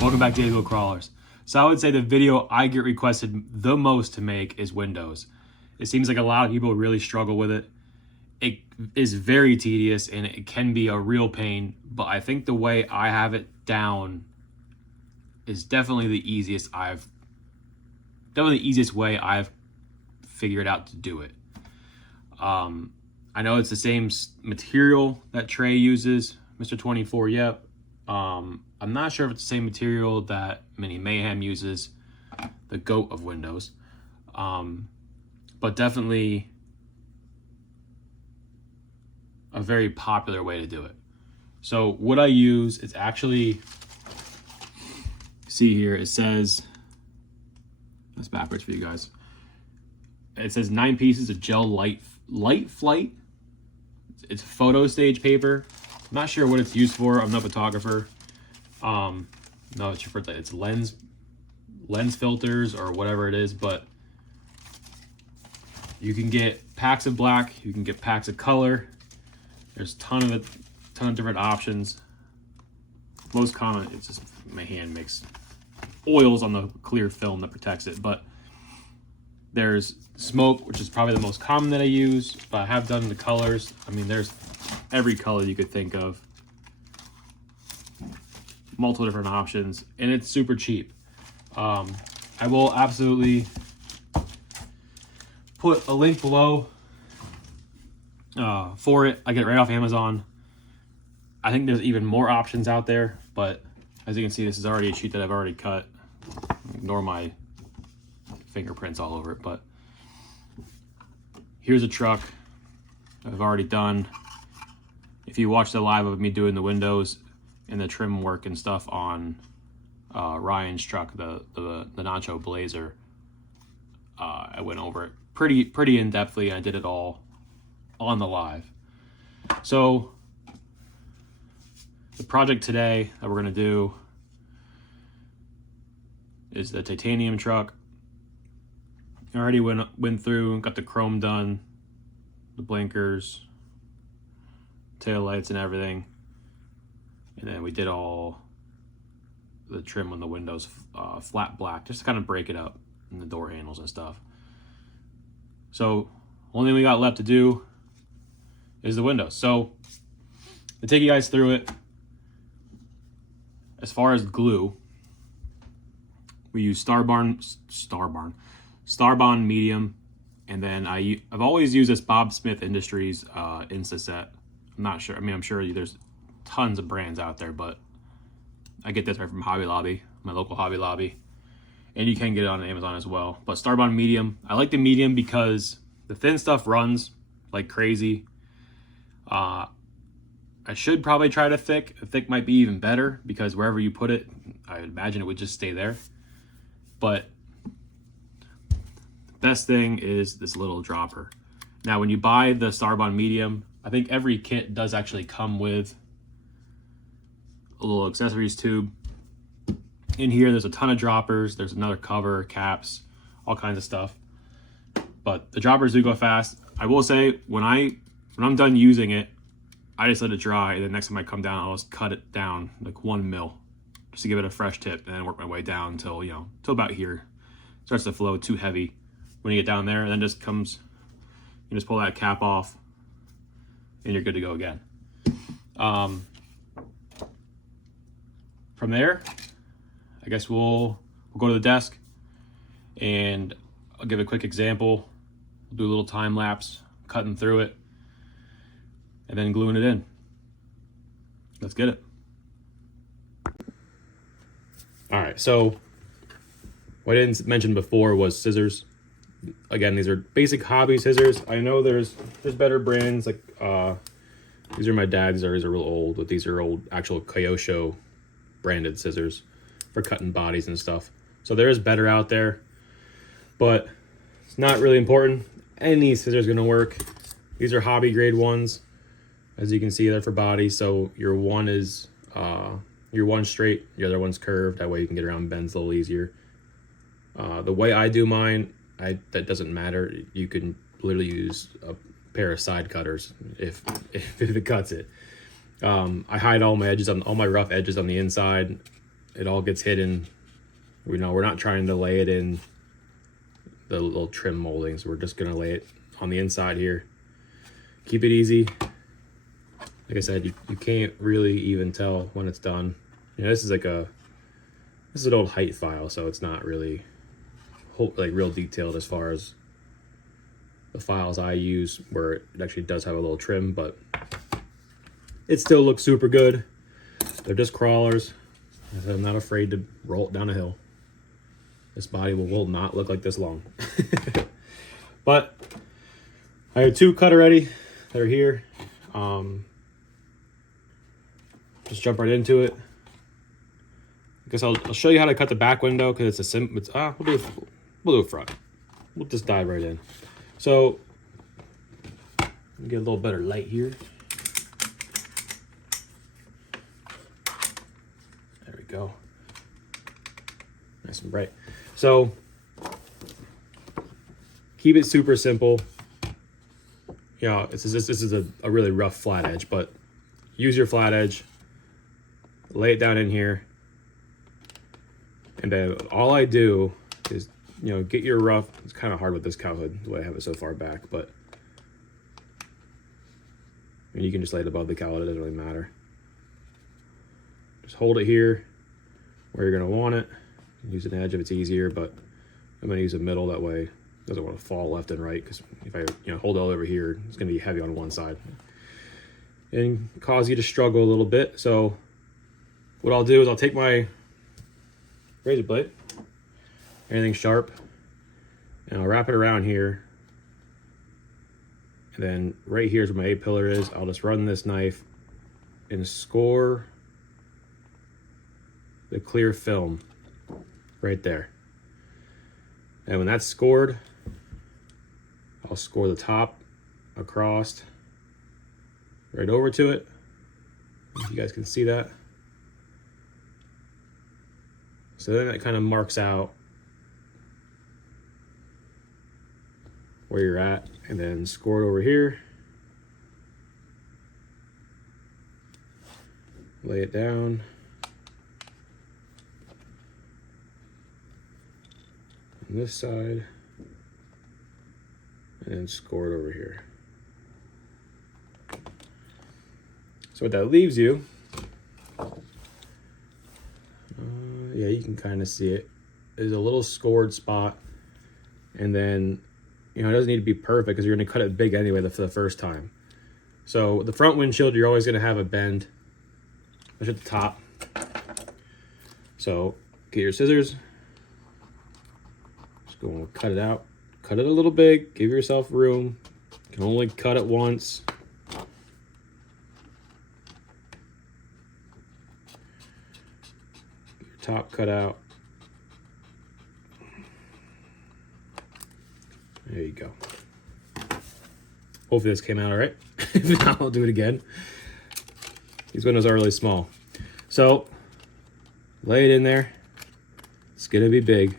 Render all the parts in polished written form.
Welcome back to Yetibilt Crawlers. So I would say the video I get requested the most to make is windows. It seems like a lot of people really struggle with it. It is very tedious and it can be a real pain, but I think the way I have it down is definitely the easiest way I've figured out to do it. I know it's the same material that Trey uses, Mr. 24, yep. I'm not sure if it's the same material that Mini Mayhem uses, the GOAT of windows, but definitely a very popular way to do it. So what I use is actually, see here, it says, that's backwards for you guys. It says 9 pieces of gel light flight. It's photo stage paper. I'm not sure what it's used for. I'm not a photographer. No, it's lens filters or whatever it is, but you can get packs of black, you can get packs of color. There's a ton of different options. Most common, it's just my hand makes oils on the clear film that protects it, but there's smoke, which is probably the most common that I use, but I have done the colors. I mean, there's every color you could think of. Multiple different options, and it's super cheap. I will absolutely put a link below for it. I get it right off Amazon. I think there's even more options out there, but as you can see, this is already a sheet that I've already cut. Ignore my fingerprints all over it, but here's a truck I've already done. If you watch the live of me doing the windows and the trim work and stuff on Ryan's truck, the Nacho Blazer, I went over it pretty in-depthly. I did it all on the live. So the project today that we're gonna do is the titanium truck. I already went through and got the chrome done, the blinkers, tail lights and everything. And then we did all the trim on the windows flat black, just to kind of break it up, and the door handles and stuff. So only thing we got left to do is the windows. So to take you guys through it, as far as glue, we use Starbond medium, and then I've always used this Bob Smith Industries Instaset. I'm not sure. I mean, I'm sure there's tons of brands out there, but I get this right from Hobby Lobby, my local Hobby Lobby, and you can get it on Amazon as well. But Starbond medium, I like the medium because the thin stuff runs like crazy. I should probably try the thick. The thick might be even better because wherever you put it, I imagine it would just stay there. But the best thing is this little dropper. Now, when you buy the Starbond medium, I think every kit does actually come with a little accessories tube. In here, there's a ton of droppers. There's another cover, caps, all kinds of stuff. But the droppers do go fast. I will say, when I'm done using it, I just let it dry, and the next time I come down, I'll just cut it down like 1 mil, just to give it a fresh tip, and then work my way down until, till about here. It starts to flow too heavy when you get down there, and then just comes, you just pull that cap off, and you're good to go again. From there, I guess we'll go to the desk, and I'll give a quick example. We'll do a little time lapse, cutting through it, and then gluing it in. Let's get it. All right, so what I didn't mention before was scissors. Again, these are basic hobby scissors. I know there's better brands, like these are my dad's. These are real old, but these are old actual Kyosho branded scissors for cutting bodies and stuff. So there is better out there, but it's not really important. Any scissors gonna work. These are hobby grade ones. As you can see, they're for body. So your one is your one straight, your other one's curved. That way you can get around bends a little easier. The way I do mine, that doesn't matter. You can literally use a pair of side cutters if it cuts it. I hide all my edges, on all my rough edges on the inside. It all gets hidden. We're not trying to lay it in the little trim moldings. We're just gonna lay it on the inside here. Keep it easy. Like I said, you can't really even tell when it's done. This is an old height file, so it's not really like real detailed as far as the files I use, where it actually does have a little trim, but it still looks super good. They're just crawlers. I'm not afraid to roll it down a hill. This body will not look like this long. But I have 2 cut already that are here. Just jump right into it. I guess I'll show you how to cut the back window, because we'll do it front. We'll just dive right in. So get a little better light here. There we go. Nice and bright. So keep it super simple. This is a really rough flat edge, but use your flat edge. Lay it down in here. And then all I do is, get your rough. It's kind of hard with this cow hood, the way I have it so far back, but you can just lay it above the cow hood. It doesn't really matter. Just hold it here where you're going to want it. Use an edge if it's easier, but I'm going to use a middle. That way it doesn't want to fall left and right, because if I hold it all over here, it's going to be heavy on one side and cause you to struggle a little bit. So what I'll do is I'll take my razor blade, anything sharp, and I'll wrap it around here. And then right here is where my A-pillar is. I'll just run this knife and score the clear film right there. And when that's scored, I'll score the top across right over to it. If you guys can see that. So then that kind of marks out where you're at, and then score it over here. Lay it down. On this side. And then score it over here. So what that leaves you, yeah, you can kind of see it. There's a little scored spot, and then it doesn't need to be perfect, because you're going to cut it big anyway for the first time. So the front windshield, you're always going to have a bend, especially at the top. So get your scissors, just go and cut it out. Cut it a little big, give yourself room. You can only cut it once. Top cut out. There you go. Hopefully this came out all right. If not, I'll do it again. These windows are really small. So lay it in there. It's gonna be big.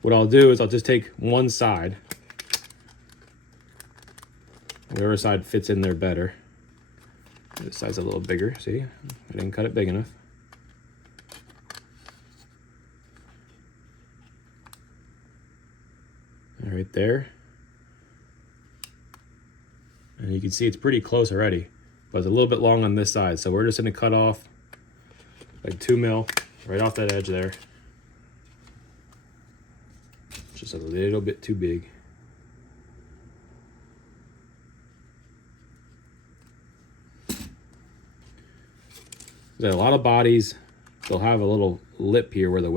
What I'll do is I'll just take one side, whatever side fits in there better. This side's a little bigger. See, I didn't cut it big enough. Right there, and you can see it's pretty close already, but it's a little bit long on this side, so we're just going to cut off like 2 mil right off that edge there. Just a little bit too big. There's a lot of bodies, they'll have a little lip here where the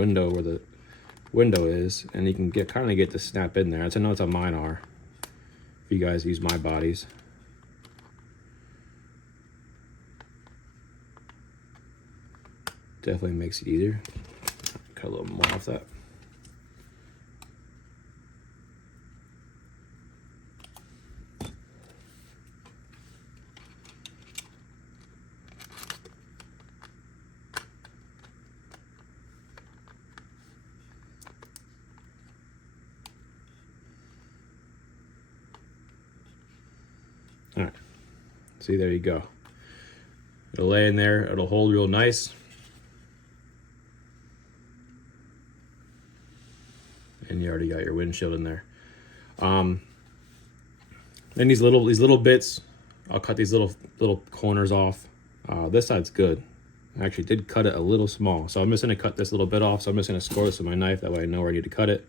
window is, and you can kind of get to snap in there. I know it's how mine are. If you guys use my bodies. Definitely makes it easier. Cut a little more off that. All right, see, there you go. It'll lay in there, it'll hold real nice. And you already got your windshield in there. Then these little bits, I'll cut these little corners off. This side's good. I actually did cut it a little small, so I'm just gonna cut this little bit off. So I'm just gonna score this with my knife, that way I know where I need to cut it.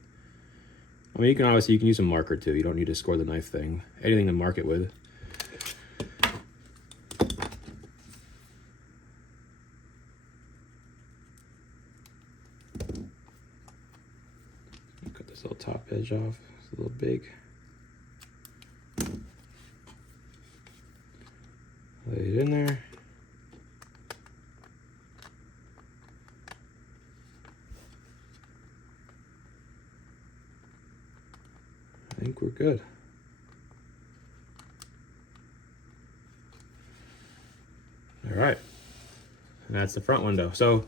I mean, you can use a marker too. You don't need to score the knife thing. Anything to mark it with. Cut this little top edge off. It's a little big. Lay it in there. I think we're good. All right, and that's the front window. So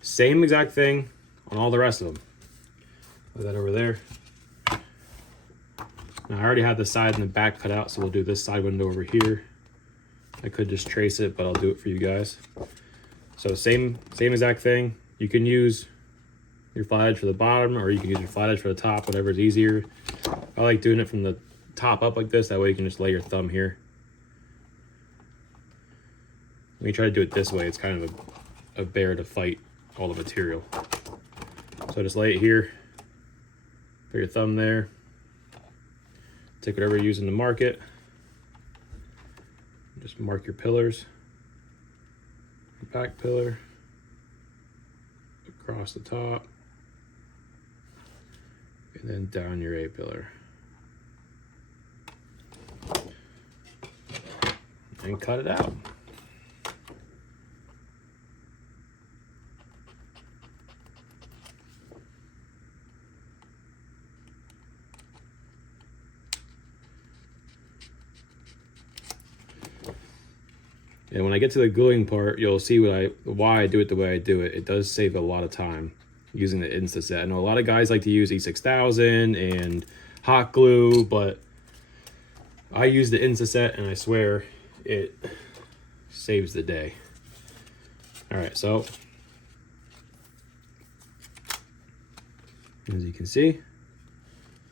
same exact thing on all the rest of them. Put that over there. Now I already have the side and the back cut out, so we'll do this side window over here. I could just trace it, but I'll do it for you guys. So same exact thing. You can use your flat edge for the bottom, or you can use your flat edge for the top, whatever is easier. I like doing it from the top up like this, that way you can just lay your thumb here. When you try to do it this way, it's kind of a bear to fight all the material. So just lay it here, put your thumb there, take whatever you're using to mark it, just mark your pillars, your back pillar, across the top, and then down your A pillar. And cut it out. And when I get to the gluing part, you'll see why I do it the way I do it. It does save a lot of time using the Instaset. I know a lot of guys like to use E6000 and hot glue, but I use the Instaset, and I swear it saves the day. All right, so as you can see,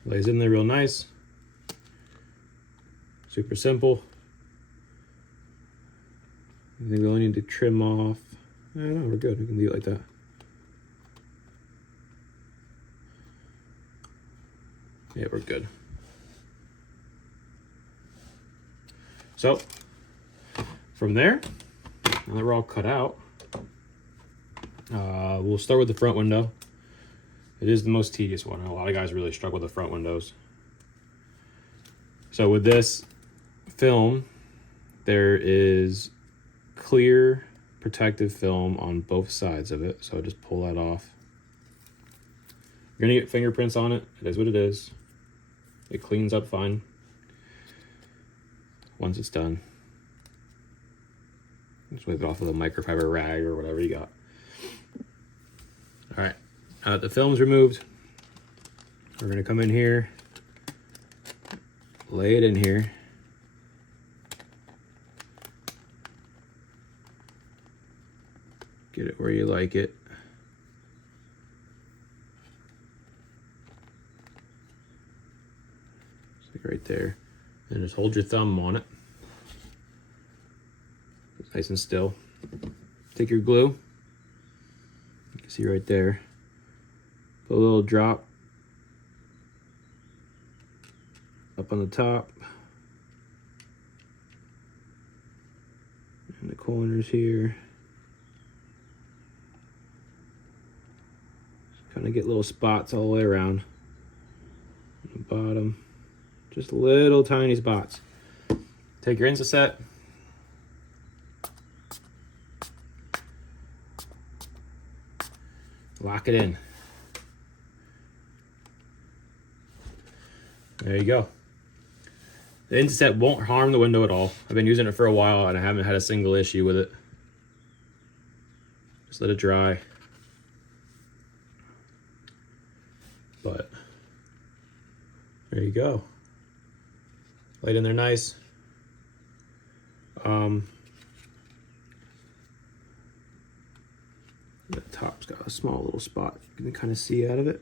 lays in there real nice. Super simple. I think we only need to trim off. No, we're good. We can leave it like that. Yeah, we're good. So from there, now that we're all cut out, we'll start with the front window. It is the most tedious one. A lot of guys really struggle with the front windows. So with this film, there is clear protective film on both sides of it. So just pull that off. You're gonna get fingerprints on it. It is what it is. It cleans up fine once it's done. Just wipe it off with a microfiber rag or whatever you got. All right, now that the film's removed, we're gonna come in here, lay it in here. Get it where you like it. Just like right there. And just hold your thumb on it. Nice and still. Take your glue. You can see right there. Put a little drop up on the top. And the corners here. Kind of get little spots all the way around. On the bottom. Just little tiny spots. Take your Instaset. Lock it in. There you go. The Instaset won't harm the window at all. I've been using it for a while and I haven't had a single issue with it. Just let it dry. But there you go. Lay it in there nice. The top's got a small little spot you can kind of see out of it.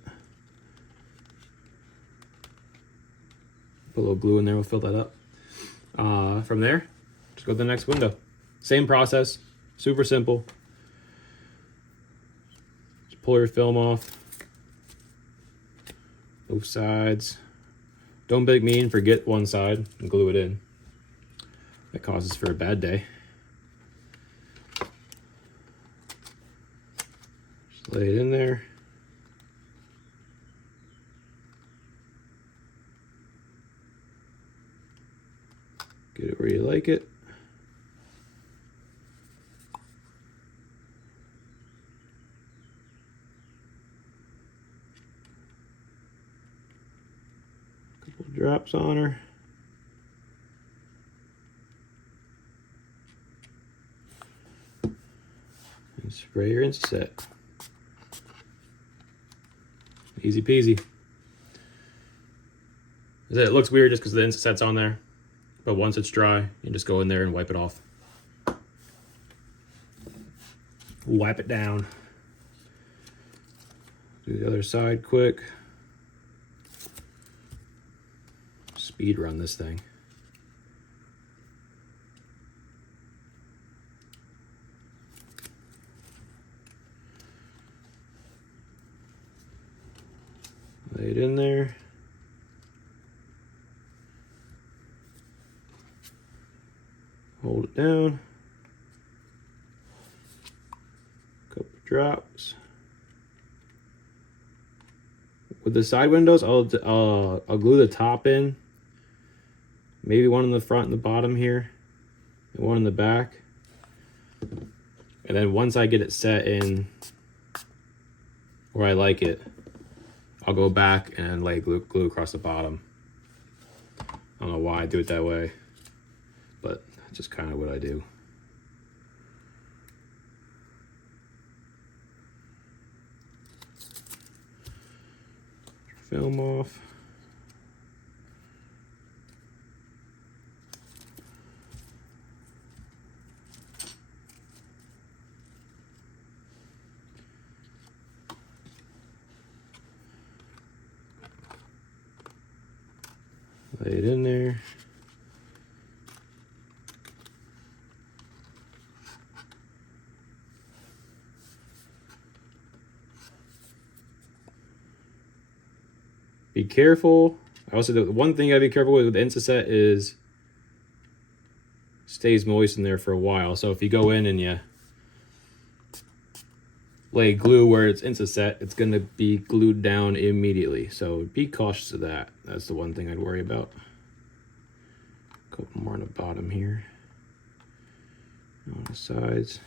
Put a little glue in there, we'll fill that up. From there, just go to the next window. Same process, super simple. Just pull your film off, both sides. Don't be mean, forget one side and glue it in. That causes for a bad day. Just lay it in there. Get it where you like it. Couple drops on her. And spray your inset. Easy peasy. It looks weird just because the inset's on there. But once it's dry, you can just go in there and wipe it off. Wipe it down. Do the other side quick. Speed run this thing. Lay it in there. Hold it down. Couple drops. With the side windows, I'll glue the top in. Maybe one in the front and the bottom here, and one in the back. And then once I get it set in where I like it, I'll go back and lay glue across the bottom. I don't know why I do it that way, but that's just kind of what I do. Film off. Lay it in there. Be careful. Also, the one thing you gotta be careful with the inset is stays moist in there for a while. So if you go in and you lay glue where it's inset, it's gonna be glued down immediately. So be cautious of that. That's the one thing I'd worry about. A couple more on the bottom here. On the sides.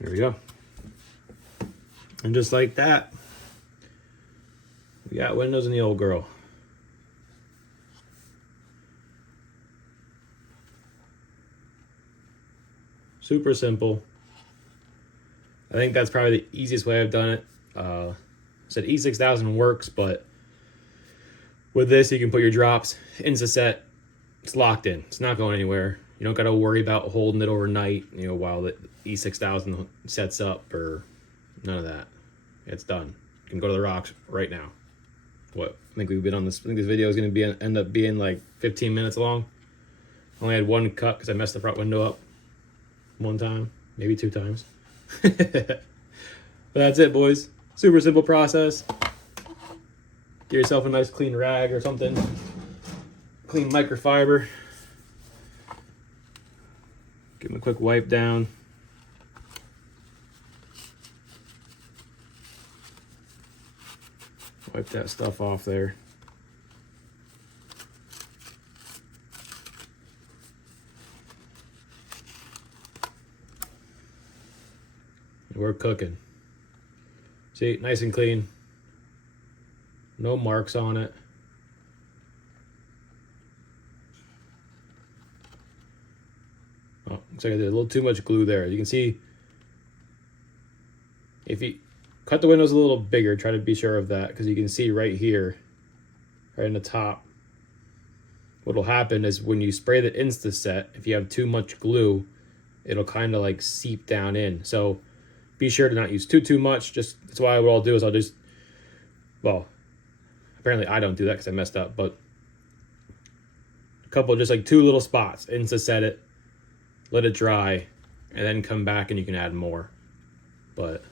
There we go. And just like that, we got windows in the old girl. Super simple. I think that's probably the easiest way I've done it. I said E6000 works, but with this you can put your drops into set. It's locked in. It's not going anywhere. You don't got to worry about holding it overnight, you know, while the E6000 sets up, or none of that. It's done. You can go to the rocks right now. What? I think we've been on this. I think this video is going to end up being like 15 minutes long. Only had one cut because I messed the front window up one time, maybe 2 times. But that's it, boys. Super simple process. Get yourself a nice clean rag or something. Clean microfiber. Give them a quick wipe down. Wipe that stuff off there. We're cooking. See, nice and clean. No marks on it. Oh, looks like I did a little too much glue there. You can see, if you cut the windows a little bigger, try to be sure of that, because you can see right here, right in the top, what'll happen is when you spray the Insta-Set, if you have too much glue, it'll kind of like seep down in. So be sure to not use too much. Just that's why what I'll do is I'll just, well, apparently I don't do that because I messed up, but a couple, just like 2 little spots, Insta-Set it, let it dry, and then come back and you can add more. But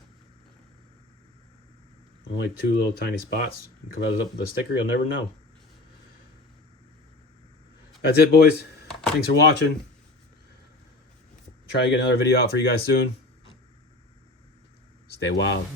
only 2 little tiny spots. You cover those up with a sticker, you'll never know. That's it, boys. Thanks for watching. Try to get another video out for you guys soon. Stay wild.